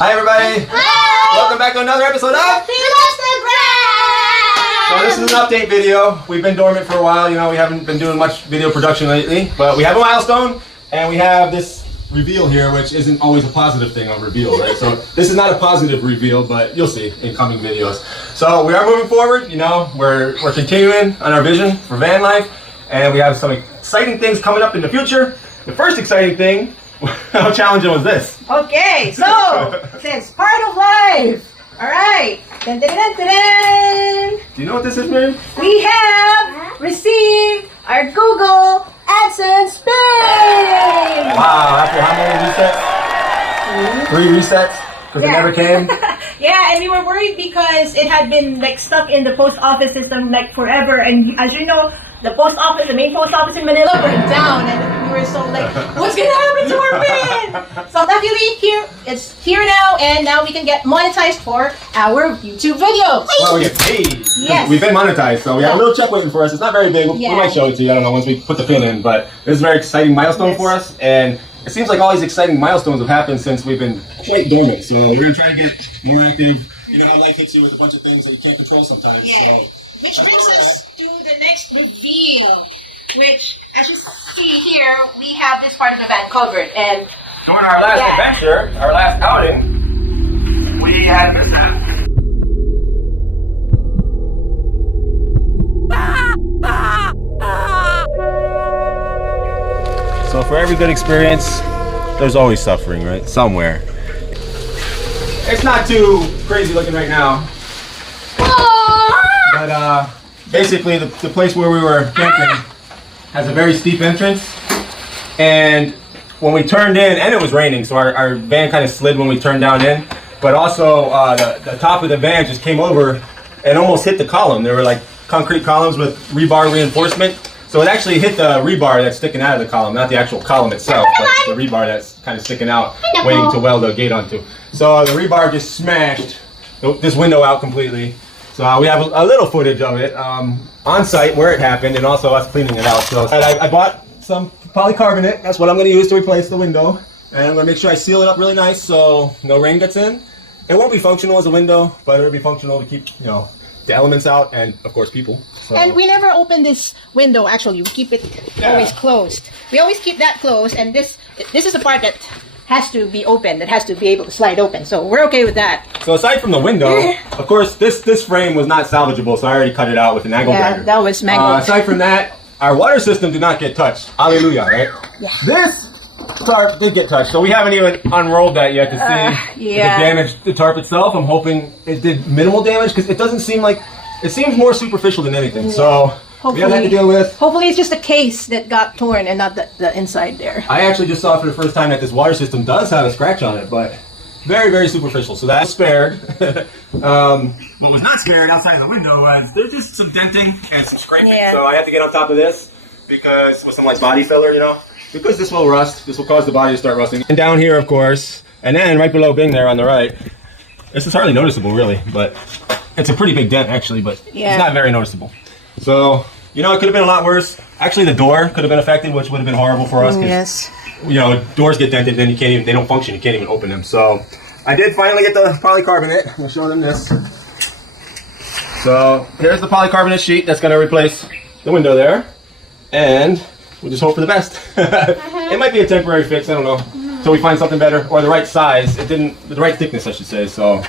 Hi everybody! Hi! Welcome back to another episode of FilAmstagram! So this is an update video. We've been dormant for a while, you know, we haven't been doing much video production lately, but we have a milestone and we have this reveal here, which isn't always a positive thing on reveal, right? So this is not a positive reveal, but you'll see in coming videos. So we are moving forward, you know, we're continuing on our vision for van life, and we have some exciting things coming up in the future. The first exciting thing, how challenging was this? Okay, so since part of life. Alright. Dun, dun, dun, dun, dun. Do you know what this is, Miriam? We have received our Google AdSense pay! Wow, after how many resets? 3 resets? Because it never came? Yeah, and we were worried because it had been like stuck in the post office system like forever, and as you know, the post office, the main post office in Manila burned down, and we were so like, what's gonna happen to our bin? So luckily it's here now, and now we can get monetized for our YouTube videos. Well, we get paid. Yes. We've been monetized, so we have a little check waiting for us. It's not very big. We might show it to you, I don't know, once we put the pin in, but this is a very exciting milestone for us, and it seems like all these exciting milestones have happened since we've been quite dormant. So we're going to try to get more active. You know how life hits you with a bunch of things that you can't control sometimes. Yeah. So Which brings us to the next reveal, which, as you see here, we have this part of the van covered. And during our last adventure, our last outing, we had a mishap. So for every good experience, there's always suffering, right? Somewhere. It's not too crazy looking right now. But basically the place where we were camping has a very steep entrance. And when we turned in, and it was raining, so our van kind of slid when we turned down in. But also the top of the van just came over and almost hit the column. There were like concrete columns with rebar reinforcement. So it actually hit the rebar that's sticking out of the column, not the actual column itself, but the rebar that's kind of sticking out, waiting to weld a gate onto. So the rebar just smashed this window out completely. So we have a little footage of it on site where it happened, and also us cleaning it out. So I bought some polycarbonate. That's what I'm going to use to replace the window. And I'm going to make sure I seal it up really nice so no rain gets in. It won't be functional as a window, but it'll be functional to keep, you know, the elements out, and of course people. So. And we never open this window, actually. We keep it always closed. We always keep that closed, and this is the part that has to be open, that has to be able to slide open. So we're okay with that. So aside from the window, of course this frame was not salvageable, so I already cut it out with an angle grinder. That was mangled. Aside from that, our water system did not get touched. Hallelujah, right? Yeah. This tarp did get touched, so we haven't even unrolled that yet to see if it damaged the tarp itself. I'm hoping it did minimal damage, because it doesn't seem like, it seems more superficial than anything. Yeah. So we have that to deal with. Hopefully it's just the case that got torn and not the inside there. I actually just saw for the first time that this water system does have a scratch on it, but very, very superficial. So that's spared. What was not spared outside of the window was there's just some denting and some scraping. Yeah. So I have to get on top of this because with some like body filler, you know, because this will rust. This will cause the body to start rusting. And down here, of course, and then right below Bing there on the right, this is hardly noticeable really, but it's a pretty big dent actually, but it's not very noticeable. So, you know, it could have been a lot worse. Actually, the door could have been affected, which would have been horrible for us. Yes. You know, doors get dented, then you can't even, they don't function. You can't even open them. So, I did finally get the polycarbonate. I'm going to show them this. So, here's the polycarbonate sheet that's going to replace the window there. And we'll just hope for the best. It might be a temporary fix, I don't know. Until we find something better, or the right size. It didn't, the right thickness, I should say. So,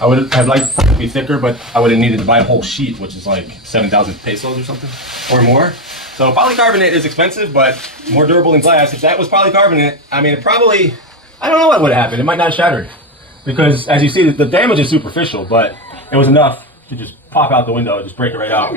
I would have liked it to be thicker, but I would have needed to buy a whole sheet, which is like 7,000 pesos or something, or more. So polycarbonate is expensive, but more durable than glass. If that was polycarbonate, I mean, it probably, I don't know what would have happened. It might not have shattered. Because as you see, the damage is superficial, but it was enough to just pop out the window and just break it right out.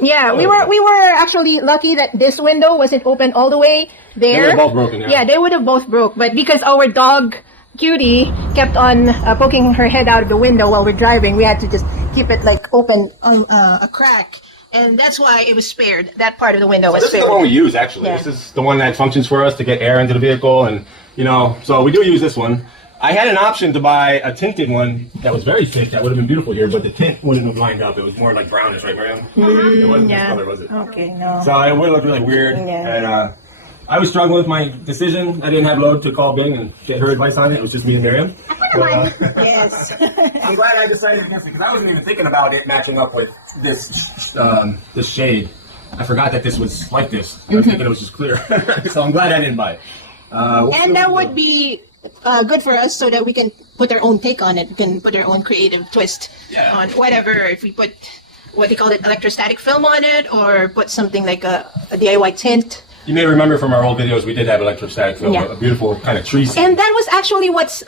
Yeah, we were actually lucky that this window wasn't open all the way there. They would have both broken there. Yeah, they would have both broke, but because our dog Cutie kept on poking her head out of the window while we're driving, we had to just keep it like open on a crack, and that's why it was spared. That part of the window was spared. This is the one we use actually. Yeah. This is the one that functions for us to get air into the vehicle, and you know, so we do use this one. I had an option to buy a tinted one that was very thick. That would have been beautiful here, but the tint wouldn't have lined up. It was more like brownish, right, Miriam? It wasn't this color, was it? Okay, no. So it would have looked really weird. Yeah. And I was struggling with my decision. I didn't have load to call Bing and get her advice on it. It was just me and Miriam. Yes. I'm glad I decided against it because I wasn't even thinking about it matching up with this shade. I forgot that this was like this. I was thinking it was just clear. So I'm glad I didn't buy it. And that would be good for us so that we can put our own take on it. We can put our own creative twist on whatever. If we put, what they call it, electrostatic film on it, or put something like a DIY tint. You may remember from our old videos, we did have electrostatic film, a beautiful kind of tree scene. And that was actually what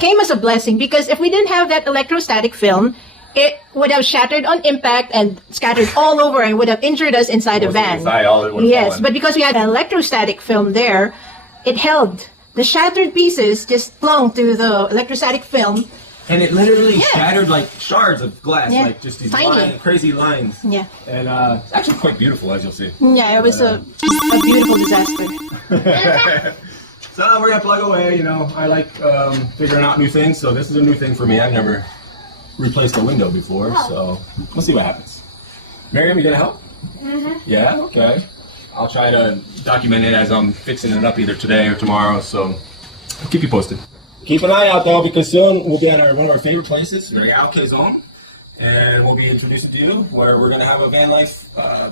came as a blessing, because if we didn't have that electrostatic film, it would have shattered on impact and scattered all over and would have injured us inside the van. Yes, but because we had an electrostatic film there, it held. The shattered pieces just clung to the electrostatic film. And it literally shattered like shards of glass, like just these crazy lines. Yeah. And it's actually quite beautiful, as you'll see. Yeah, it was a beautiful disaster. So we're gonna plug away. You know, I like figuring out new things. So this is a new thing for me. I've never replaced a window before, so we'll see what happens. Miriam, you gonna help? Yeah. Okay. I'll try to document it as I'm fixing it up either today or tomorrow. So I'll keep you posted. Keep an eye out though, because soon we'll be at one of our favorite places, very Al Zone, and we'll be introducing to you where we're going to have a van life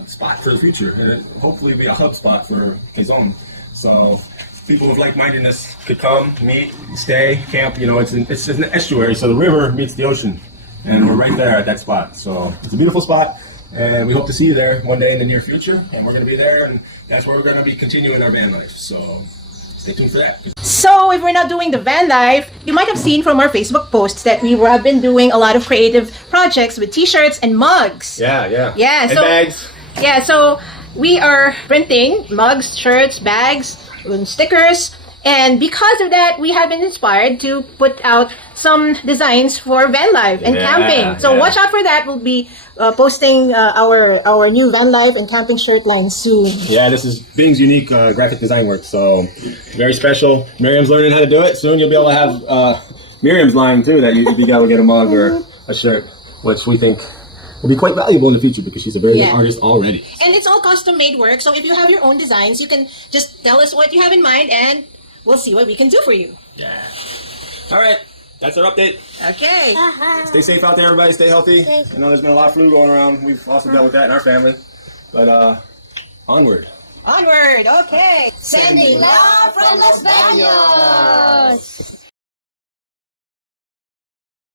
spot for the future, and hopefully be a hub spot for Zone. So people with like-mindedness could come, meet, stay, camp. You know, it's an estuary, so the river meets the ocean, and we're right there at that spot. So it's a beautiful spot, and we hope to see you there one day in the near future. And we're going to be there, and that's where we're going to be continuing our van life. So stay tuned for that. So if we're not doing the van life, you might have seen from our Facebook posts that we have been doing a lot of creative projects with t-shirts and mugs. Yeah. Yeah, and bags. Yeah, so we are printing mugs, shirts, bags, stickers, and because of that, we have been inspired to put out some designs for van life and camping. So watch out for that. We'll be posting our new van life and camping shirt line soon. Yeah, this is Bing's unique graphic design work, so very special. Miriam's learning how to do it. Soon you'll be able to have Miriam's line too, that you'll be able to get a mug or a shirt, which we think will be quite valuable in the future because she's a very good artist already. And it's all custom made work, so if you have your own designs, you can just tell us what you have in mind and we'll see what we can do for you. Yeah. All right. That's our update. Okay. Stay safe out there, everybody. Stay healthy. I know there's been a lot of flu going around. We've also dealt with that in our family. But onward. Onward. Okay. Sending love from Los Baños.